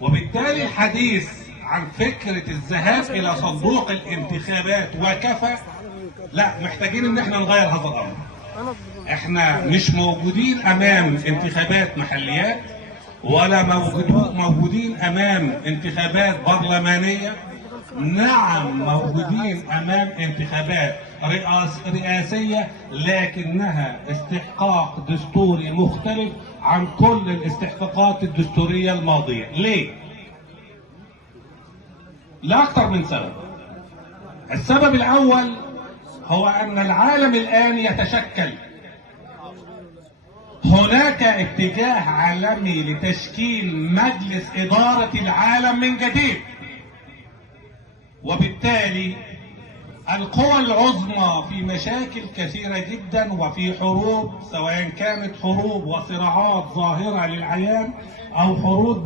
وبالتالي الحديث عن فكرة الذهاب إلى صندوق الانتخابات وكفى، لا، محتاجين إن احنا نغير هذا الأمر. احنا مش موجودين أمام انتخابات محليات، ولا موجودين أمام انتخابات برلمانية. نعم، موجودين أمام انتخابات رئاسية، لكنها استحقاق دستوري مختلف عن كل الاستحقاقات الدستورية الماضية. ليه؟ لأكثر من سبب. السبب الأول هو أن العالم الآن يتشكل. هناك اتجاه عالمي لتشكيل مجلس إدارة العالم من جديد، وبالتالي القوى العظمى في مشاكل كثيرة جدا وفي حروب، سواء كانت حروب وصراعات ظاهرة للعيان أو حروب